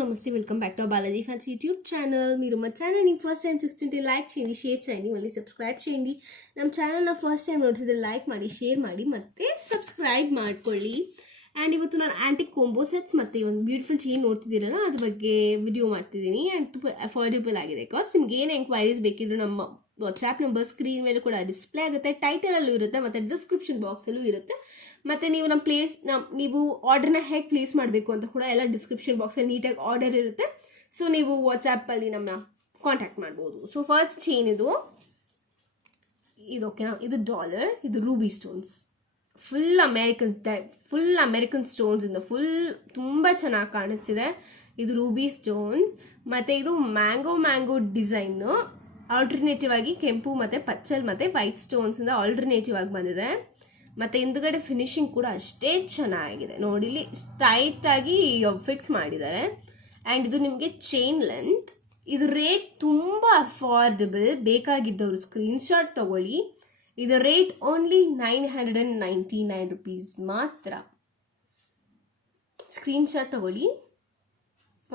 నమస్తే, welcome back to Balaji fans YouTube channel. మీరు మా ఛానల్ని ఫస్ట్ టైం చూస్తుంటే ಲೈಕ್ చేయండి, ಶೇರ್ చేయండి, ಮళ్ళీ ಸಬ್ಸ್ಕ್ರೈಬ್ చేయండి. ನಮ್ಮ ಚಾನಲ್ನ ಫಸ್ಟ್ ಟೈಮ್ ನೋಡ್ತಿದ್ರೆ ಲೈಕ್ ಮಾಡಿ, ಶೇರ್ ಮಾಡಿ, ಮತ್ತೆ ಸಬ್ಸ್ಕ್ರೈಬ್ ಮಾಡ್ಕೊಳ್ಳಿ. ಆ್ಯಂಡ್ ಇವತ್ತು ನಾನು ಆ್ಯಂಟಿಕ್ ಕೊಂಬೋ ಸೆಟ್ಸ್ ಮತ್ತು ಒಂದು ಬ್ಯೂಟಿಫುಲ್ ಚೈನ್ ನೋಡ್ತಿದ್ದೀರಲ್ಲ ಅದ್ರ ಬಗ್ಗೆ ವಿಡಿಯೋ ಮಾಡ್ತಿದ್ದೀನಿ. ಆ್ಯಂಡ್ ತುಂಬ ಅಫೋರ್ಡೆಬಲ್ ಆಗಿದೆ. ಬಿಕಾಸ್ ನಿಮ್ಗೆ ಏನು ಎಂಕ್ವೈರೀಸ್ ಬೇಕಿದ್ರು ನಮ್ಮ ವಾಟ್ಸ್ಆ್ಯಪ್ ನಂಬರ್ ಸ್ಕ್ರೀನ್ ಮೇಲೆ ಕೂಡ ಡಿಸ್ಪ್ಲೇ ಆಗುತ್ತೆ, ಟೈಟಲಲ್ಲೂ ಇರುತ್ತೆ ಮತ್ತು ಡಿಸ್ಕ್ರಿಪ್ಷನ್ ಬಾಕ್ಸಲ್ಲೂ ಇರುತ್ತೆ. ಮತ್ತು ನೀವು ನೀವು ಆರ್ಡರ್ನ ಹೇಗೆ ಪ್ಲೇಸ್ ಮಾಡಬೇಕು ಅಂತ ಕೂಡ ಎಲ್ಲ ಡಿಸ್ಕ್ರಿಪ್ಷನ್ ಬಾಕ್ಸಲ್ಲಿ ನೀಟಾಗಿ ಆರ್ಡರ್ ಇರುತ್ತೆ. ಸೊ ನೀವು ವಾಟ್ಸ್ಆ್ಯಪಲ್ಲಿ ನಮ್ಮನ್ನ ಕಾಂಟ್ಯಾಕ್ಟ್ ಮಾಡ್ಬೋದು. ಸೊ ಫಸ್ಟ್ ಚೈನ್ ಇದು ಓಕೆನಾ, ಇದು ಡಾಲರ್, ಇದು Ruby stones, full American stones ಇಂದ ತುಂಬ ಚೆನ್ನಾಗಿ ಕಾಣಿಸ್ತಿದೆ. ಇದು ರೂಬಿ ಸ್ಟೋನ್ಸ್ ಮತ್ತು ಇದು ಮ್ಯಾಂಗೋ ಡಿಸೈನು ಆಲ್ಟರ್ನೇಟಿವ್ ಆಗಿ ಕೆಂಪು ಮತ್ತು ಪಚ್ಚಲ್ ಮತ್ತು ವೈಟ್ ಸ್ಟೋನ್ಸಿಂದ ಆಲ್ಟರ್ನೇಟಿವ್ ಆಗಿ ಬಂದಿದೆ. ಮತ್ತು ಹಿಂದುಗಡೆ ಫಿನಿಶಿಂಗ್ ಕೂಡ ಅಷ್ಟೇ ಚೆನ್ನಾಗಿದೆ. ನೋಡಿ, ಇಲ್ಲಿ ಟೈಟಾಗಿ ಫಿಕ್ಸ್ ಮಾಡಿದ್ದಾರೆ. ಆ್ಯಂಡ್ ಇದು ನಿಮಗೆ ಚೈನ್ ಲೆಂತ್. ಇದು ರೇಟ್ ತುಂಬ ಅಫೋರ್ಡಬಲ್. ಬೇಕಾಗಿದ್ದವರು ಸ್ಕ್ರೀನ್ಶಾಟ್ ತಗೊಳ್ಳಿ. ಇದು ರೇಟ್ ಓನ್ಲಿ 999 rupees ಮಾತ್ರ. ಸ್ಕ್ರೀನ್ಶಾಟ್ ತಗೊಳ್ಳಿ,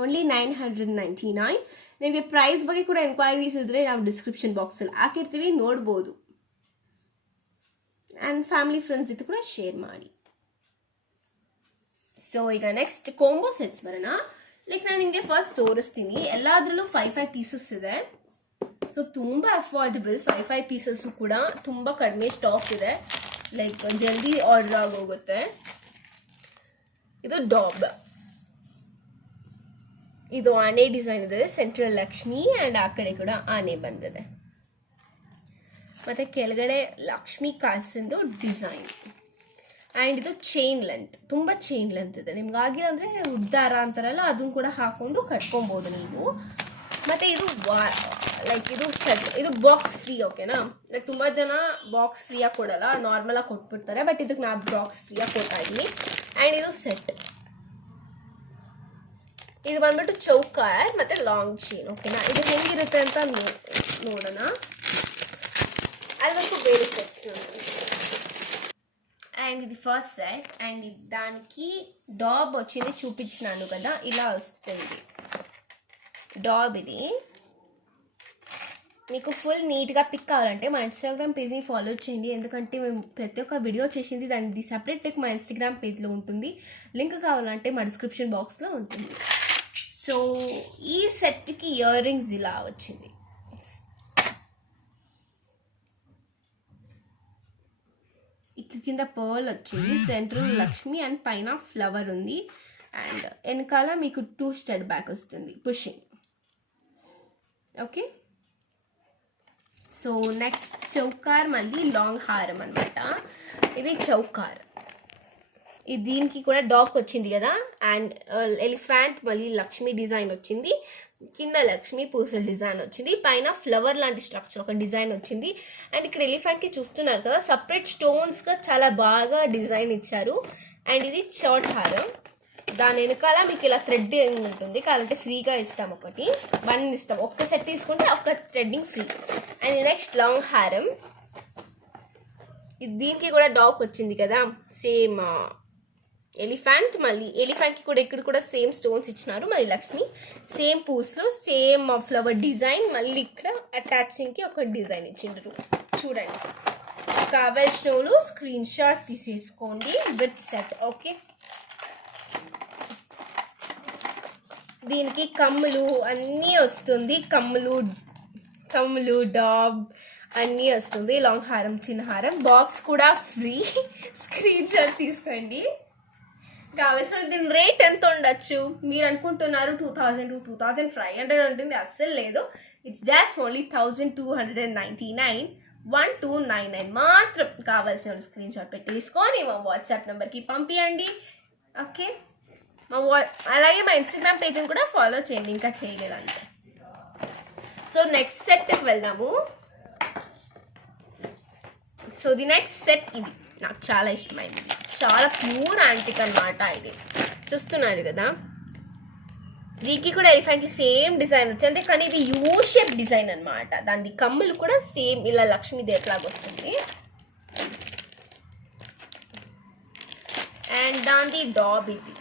ಓನ್ಲಿ 999. ನಿಮಗೆ ಪ್ರೈಸ್ ಬಗ್ಗೆ ಕೂಡ ಎನ್ಕ್ವೈರೀಸ್ ಇದ್ದರೆ ನಾವು ಡಿಸ್ಕ್ರಿಪ್ಷನ್ ಬಾಕ್ಸಲ್ಲಿ ಹಾಕಿರ್ತೀವಿ, ನೋಡ್ಬೋದು. ಆ್ಯಂಡ್ ಫ್ಯಾಮಿಲಿ ಫ್ರೆಂಡ್ಸ್ ಜೊತೆ ಕೂಡ ಶೇರ್ ಮಾಡಿ. ಸೊ ಈಗ ನೆಕ್ಸ್ಟ್ ಕಾಂಬೋ ಸೆಟ್ಸ್ ಬರೋಣ. ಲೈಕ್ ನಾನು ನಿಮಗೆ ಫಸ್ಟ್ ತೋರಿಸ್ತೀನಿ. ಎಲ್ಲದರಲ್ಲೂ 5 ಪೀಸಸ್ ಇದೆ. ಸೊ ತುಂಬ ಅಫೋರ್ಡಬಲ್. 5 ಪೀಸಸ್ಸು ಕೂಡ ತುಂಬ ಕಡಿಮೆ ಸ್ಟಾಕ್ ಇದೆ. ಲೈಕ್ ಜಲ್ದಿ ಆರ್ಡರ್ ಆಗೋಗುತ್ತೆ. ಇದು ಡಾಬ್, ಇದು ಆನೆ ಡಿಸೈನ್ ಇದೆ. ಸೆಂಟ್ರಲ್ ಲಕ್ಷ್ಮಿ ಆ್ಯಂಡ್ ಆ ಕಡೆ ಕೂಡ ಆನೆ ಬಂದಿದೆ. ಮತ್ತು ಕೆಳಗಡೆ ಲಕ್ಷ್ಮಿ ಕಾಸಿಂದು ಡಿಸೈನ್. ಆ್ಯಂಡ್ ಇದು ಚೈನ್ ಲೆಂತ್, ತುಂಬ ಚೈನ್ ಲೆಂತ್ ಇದೆ. ನಿಮ್ಗಾಗಿಲ್ಲ ಅಂದರೆ ಉದ್ದಾರ ಅಂತಾರಲ್ಲ, ಅದನ್ನು ಕೂಡ ಹಾಕೊಂಡು ಕಟ್ಕೊಬೋದು ನೀವು. ಮತ್ತು ಇದು ಲೈಕ್ ಇದು ಬಾಕ್ಸ್ ಫ್ರೀ, ಓಕೆನಾ. ಲೈಕ್ ತುಂಬ ಜನ ಬಾಕ್ಸ್ ಫ್ರೀಯಾಗಿ ಕೊಡಲ್ಲ, ನಾರ್ಮಲಾಗಿ ಕೊಟ್ಬಿಡ್ತಾರೆ. ಬಟ್ ಇದಕ್ಕೆ ನಾನು ಬಾಕ್ಸ್ ಫ್ರೀಯಾಗಿ ಕೊಡ್ತಾ ಇದ್ದೀನಿ. ಆ್ಯಂಡ್ ಇದು ಸೆಟ್. ಇದು ಬಂದ್ಬಿಟ್ಟು ಚೌಕಾರ್ ಮತ್ತು ಲಾಂಗ್ ಚೈನ್, ಓಕೆನಾ. ಇದು ಹೆಂಗಿರುತ್ತೆ ಅಂತ ನೋಡೋಣ. అల్వరకు వేరే సెట్స్ అండ్ ఇది ఫస్ట్ సెట్. అండ్ దానికి డాబ్ వచ్చింది, చూపించినాను కదా, ఇలా వస్తుంది డాబ్. ఇది మీకు ఫుల్ నీట్గా పిక్ కావాలంటే మా ఇన్స్టాగ్రామ్ పేజ్ని ఫాలో చేయండి. ఎందుకంటే మేము ప్రతి ఒక్క వీడియో చేసింది దానికి సపరేట్ పిక్ మా ఇన్స్టాగ్రామ్ పేజ్లో ఉంటుంది. లింక్ కావాలంటే మా డిస్క్రిప్షన్ బాక్స్లో ఉంటుంది. సో ఈ సెట్కి ఇయర్ రింగ్స్ ఇలా వచ్చింది. ఇక్కడ కింద పర్ల్ వచ్చింది, సెంట్రల్ లక్ష్మి అండ్ పైన ఫ్లవర్ ఉంది. అండ్ వెనకాల మీకు 2 స్టెడ్ బ్యాక్ వస్తుంది, పుషింగ్. ఓకే. సో నెక్స్ట్ చౌకార్, మళ్ళీ లాంగ్ హారం అనమాట. ఇది చౌకార్. దీనికి కూడా డాక్ వచ్చింది కదా. అండ్ ఎలిఫెంట్, మళ్ళీ లక్ష్మి డిజైన్ వచ్చింది. కింద లక్ష్మీ పూసల డిజైన్ వచ్చింది. పైన ఫ్లవర్ లాంటి స్ట్రక్చర్ ఒక డిజైన్ వచ్చింది. అండ్ ఇక్కడ ఎలిఫెంట్కి చూస్తున్నారు కదా, సపరేట్ స్టోన్స్గా చాలా బాగా డిజైన్ ఇచ్చారు. అండ్ ఇది షార్ట్ హారం. దాని వెనకాల మీకు ఇలా థ్రెడ్డింగ్ ఉంటుంది. కావాలంటే ఫ్రీగా ఇస్తాం, ఒకటి 1 ఇస్తాం. ఒక్క సెట్ తీసుకుంటే ఒక్క threading free. And next long హారం. దీనికి కూడా డాక్ వచ్చింది కదా, సేమ్ ఎలిఫెంట్. మళ్ళీ ఎలిఫెంట్కి కూడా ఇక్కడ కూడా సేమ్ స్టోన్స్ ఇచ్చినారు. మళ్ళీ లక్ష్మి సేమ్ పూస్లో సేమ్ ఫ్లవర్ డిజైన్. మళ్ళీ ఇక్కడ అటాచింగ్కి ఒక డిజైన్ ఇచ్చిండ్రు, చూడండి. కావాల్సిన వాళ్ళు స్క్రీన్ షాట్ తీసేసుకోండి విత్ సెట్. ఓకే. దీనికి కమ్ములు అన్నీ వస్తుంది, కమ్ములు డాబ్ అన్నీ వస్తుంది. లాంగ్ హారం, చిన్న హారం, బాక్స్ కూడా ఫ్రీ. స్క్రీన్ షాట్ తీసుకోండి. కావాల్సిన దీని రేట్ ఎంత ఉండొచ్చు మీరు అనుకుంటున్నారు? 2000 to 2500 ఉంటుంది. అస్సలు లేదు. ఇట్స్ జస్ట్ ఓన్లీ 1299, 1299 మాత్రం. కావాల్సిన స్క్రీన్ షాట్ పెట్టేసుకొని మా వాట్సాప్ నెంబర్కి పంపించండి. ఓకే. అలాగే మా ఇన్స్టాగ్రామ్ పేజ్ని కూడా ఫాలో చేయండి ఇంకా చేయలేదంటే. సో నెక్స్ట్ సెట్కి వెళ్దాము. సో ది నెక్స్ట్ సెట్ ఇది నాకు చాలా ఇష్టమైంది. చాలా ప్యూర్ యాంటిక్ అనమాట. ఇది చూస్తున్నారు కదా. దీనికి కూడా ఎలిఫెంట్కి సేమ్ డిజైన్ వచ్చింది, కానీ ఇది యూ షేప్ డిజైన్ అనమాట. దాని కమ్ములు కూడా సేమ్ ఇలా లక్ష్మీదేవి ఎట్లాగ వస్తుంది. అండ్ దాని డాబ్ ఇది.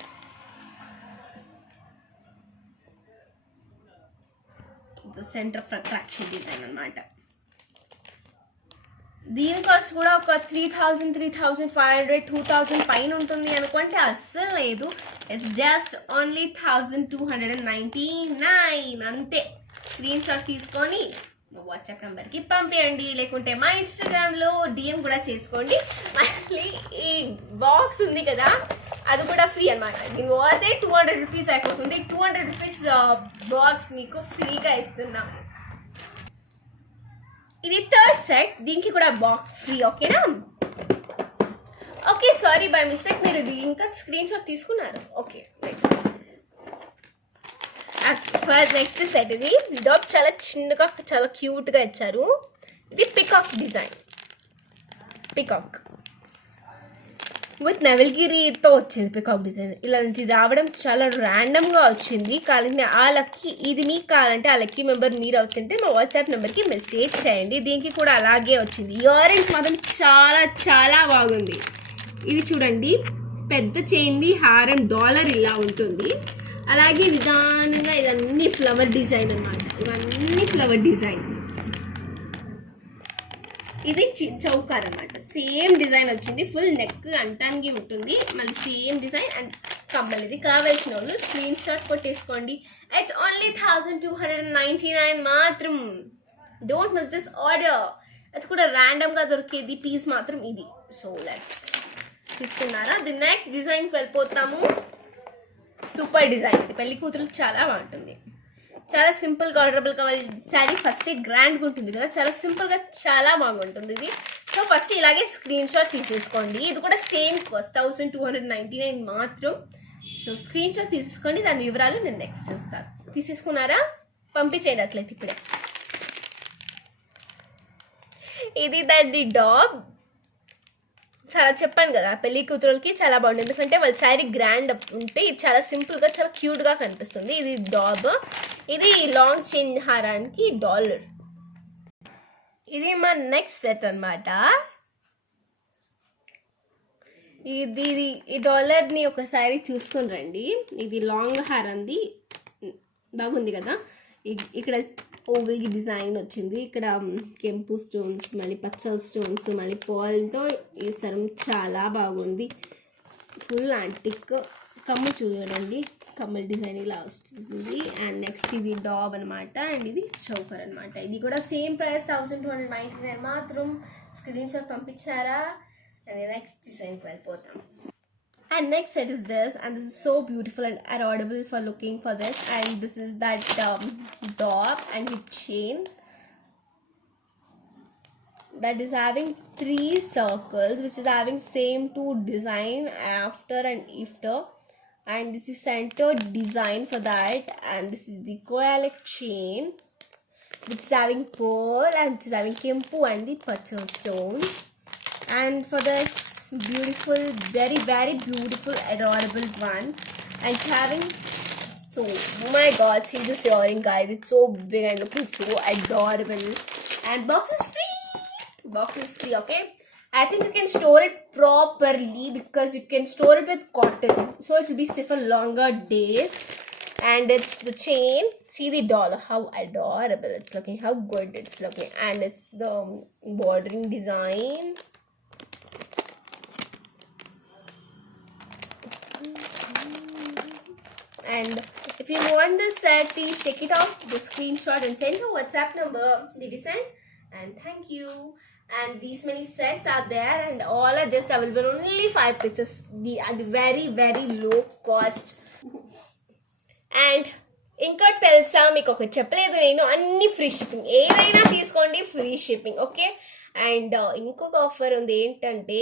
సెంటర్ ఆఫ్ అట్రాక్షన్ డిజైన్ అనమాట. దీని కాస్ట్ కూడా ఒక 3000, 3500, 2000 పైన ఉంటుంది అనుకుంటే అస్సలు లేదు. ఇట్స్ జస్ట్ ఓన్లీ 1299 అంతే. స్క్రీన్ షాట్ తీసుకొని మా వాట్సాప్ నెంబర్కి పంపించండి, లేకుంటే మా ఇన్స్టాగ్రామ్లో డిఎం కూడా చేసుకోండి. మళ్ళీ ఈ బాక్స్ ఉంది కదా, అది కూడా ఫ్రీ అనమాట. దీని పోతే 200 రూపీస్ అయిపోతుంది. 200 రూపీస్ బాక్స్ మీకు ఫ్రీగా ఇస్తున్నాము. ఇది థర్డ్ సెట్, దీనికి కూడా బాక్స్ ఫ్రీ. ఓకేనా? ఓకే, సారీ బై మిస్టేక్ మీరు ఇది ఇంకా స్క్రీన్ షాట్ తీసుకున్నారు. Okay, next set. ఇది డాగ్ చాలా చిన్నగా చాలా క్యూట్గా ఇచ్చారు. ఇది పికాక్ డిజైన్, పికాక్ విత్ నవల్గిరితో వచ్చింది. పికాక్ డిజైన్ ఇలాంటి రావడం చాలా ర్యాండమ్గా వచ్చింది. కావాలంటే ఆ లక్కీ, ఇది మీకు కావాలంటే ఆ లక్కీ మెంబర్ మీరు అవుతుంటే మా వాట్సాప్ నెంబర్కి మెసేజ్ చేయండి. దీనికి కూడా అలాగే వచ్చింది. ఇయర్ రింగ్స్ మాత్రం చాలా చాలా బాగుంది. ఇది చూడండి, పెద్ద చైన్ది హారం డాలర్ ఇలా ఉంటుంది. అలాగే నిదానంగా ఇదన్నీ ఫ్లవర్ డిజైన్ అన్నమాట. ఇవన్నీ ఫ్లవర్ డిజైన్. ఇది చౌకార్ అన్నమాట. సేమ్ డిజైన్ వచ్చింది. ఫుల్ నెక్ అంటానికి ఉంటుంది. మళ్ళీ సేమ్ డిజైన్ అండ్ కమ్మలు. ఇది కావాల్సిన వాళ్ళు స్క్రీన్ షాట్ కొట్టేసుకోండి. ఇట్స్ ఓన్లీ 1299 మాత్రం. Don't miss this order. అది కూడా ర్యాండమ్గా దొరికేది పీస్ మాత్రం ఇది. సో లెట్స్ తీసుకున్నారా? ది నెక్స్ట్ డిజైన్కి వెళ్ళిపోతాము. Super design. ఇది పెళ్లి కూతురుకి చాలా బాగుంటుంది. చాలా సింపుల్గా ఆర్డరబుల్ కావాలి. శారీ ఫస్ట్ గ్రాండ్గా ఉంటుంది కదా, చాలా సింపుల్గా చాలా బాగుంటుంది ఇది. సో ఫస్ట్ ఇలాగే స్క్రీన్ షాట్ తీసేసుకోండి. ఇది కూడా సేమ్ కాస్ట్ 1299 మాత్రం. సో స్క్రీన్ షాట్ తీసేసుకోండి. దాని వివరాలు నేను నెక్స్ట్ చూస్తాను. తీసేసుకున్నారా? పంపించేయండి అట్లయితే ఇప్పుడే. ఇది దాని డాగ్. చాలా చెప్పాను కదా, పెళ్లి కూతురులకి చాలా బాగుంటుంది. ఎందుకంటే వాళ్ళ శారీ గ్రాండ్ ఉంటే ఇది చాలా సింపుల్గా చాలా క్యూట్గా కనిపిస్తుంది. ఇది డాబ్. ఇది లాంగ్ చైన్ హారానికి డాలర్. ఇది మా నెక్స్ట్ సెట్ అనమాట. ఇది ఈ డాలర్ని ఒకసారి చూసుకొని రండి. ఇది లాంగ్ హారంది బాగుంది కదా. ఇక్కడ ఓవెల్కి డిజైన్ వచ్చింది. ఇక్కడ కెంపు స్టోన్స్, మళ్ళీ పచ్చల స్టోన్స్, మళ్ళీ పాల్తో ఈ సరం చాలా బాగుంది. Full antique. కమ్ము చూడండి, కమ్మల్ డిజైన్ ఇలా వస్తుంది. అండ్ నెక్స్ట్ ఇది డాబ్ అనమాట. అండ్ ఇది చౌకర్ అనమాట. ఇది కూడా సేమ్ ప్రైస్ 1299 మాత్రం. స్క్రీన్ షాట్ పంపించారా? అండ్ నెక్స్ట్ డిజైన్కి వెళ్ళిపోతాం. And next set is this, and this is so beautiful and adorable for looking for this. And this is that dog and the chain that is having 3 circles, which is having same 2 design after and after. And this is centered design for that. And this is the koalak chain, which is having pearl and which is having kempu and the pachal stones. And for this beautiful, very very beautiful adorable one, and it's having, so oh my god, see this earring guys, it's so big and looking so adorable. And box is free. Okay, I think you can store it properly because you can store it with cotton, so it will be safe for longer days. And it's the chain. See the dollar, how adorable it's looking, how good it's looking. And it's the bordering design. And if you want this set, please take it off the screenshot and send your WhatsApp number. Did you send? And thank you. And these many sets are there, and all are just available only 5 pieces at the very very low cost. And ఇంకా తెలుసా మీకు ఒక చెప్పలేదు నేను, అన్ని free shipping. ఏదైనా తీసుకోండి free shipping. Okay. And ఇంకొక ఆఫర్ ఉంది. ఏంటంటే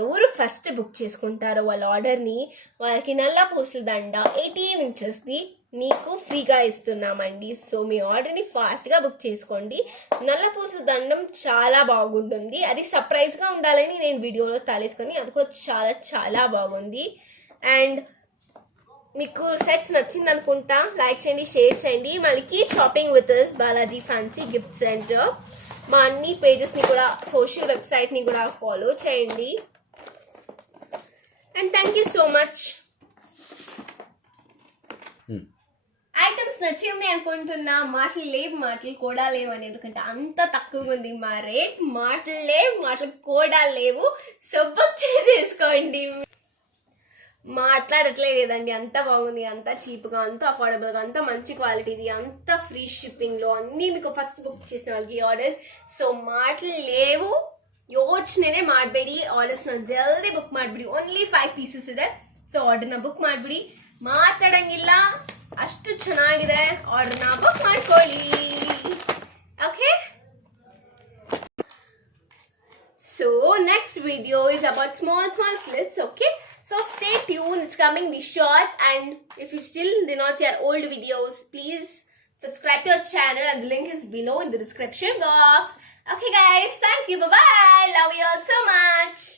ఎవరు ఫస్ట్ బుక్ చేసుకుంటారో వాళ్ళ ఆర్డర్ని, వాళ్ళకి నల్ల పూసల దండ 18 ఇంచెస్ది మీకు ఫ్రీగా ఇస్తున్నామండి. సో మీ ఆర్డర్ని ఫాస్ట్గా బుక్ చేసుకోండి. నల్ల పూసల దండం చాలా బాగుంటుంది. అది సర్ప్రైజ్గా ఉండాలని నేను వీడియోలో తలెత్తుకొని, అది కూడా చాలా చాలా బాగుంది. అండ్ మీకు సెట్స్ నచ్చింది అనుకుంటా. లైక్ చేయండి, షేర్ చేయండి. మళ్ళీ keep shopping with us Balaji fancy gift centre. మా అన్ని పేజెస్ని కూడా, సోషల్ వెబ్సైట్ని కూడా ఫాలో చేయండి. And thank you so much. Items guys నచ్చింది అనుకుంటున్నా. మాటలు కూడా లేవు అని, ఎందుకంటే అంత తక్కువగా ఉంది మా రేట్. మాటలు కూడా లేవు. సో బుక్ చేసేసుకోండి. మాట్లాడట్లే లేదండి, అంత బాగుంది, అంత చీప్గా, అంత అఫోర్డబుల్గా, అంత మంచి క్వాలిటీది, అంత ఫ్రీ షిప్పింగ్లో అన్నీ మీకు ಫಸ್ಟ್ ಬುಕ್ చేసిన వాళ్ళకి ಆರ್ಡರ್ಸ್. ಸೊ ಮಾಟಲು లేವು, ಯೋಚನೆನೇ ಮಾಡಬೇಡಿ. ಆರ್ಡರ್ಸ್ನ ಜಲ್ದಿ ಬುಕ್ ಮಾಡಿಬಿಡಿ. ಓನ್ಲಿ 5 ಪೀಸಸ್ ಇದೆ. ಸೊ ಆರ್ಡರ್ನ ಬುಕ್ ಮಾಡಿಬಿಡಿ. ಮಾತಾಡಂಗಿಲ್ಲ, ಅಷ್ಟು ಚೆನ್ನಾಗಿದೆ. ಆರ್ಡರ್ನ ಬುಕ್ ಮಾಡ್ಕೊಳ್ಳಿ. Okay, so next video is about small clips. Okay, so stay tuned, it's coming, the shorts. And if you still did not see our old videos, please subscribe to our channel, and the link is below in the description box. Okay guys, thank you, bye bye, love you all so much.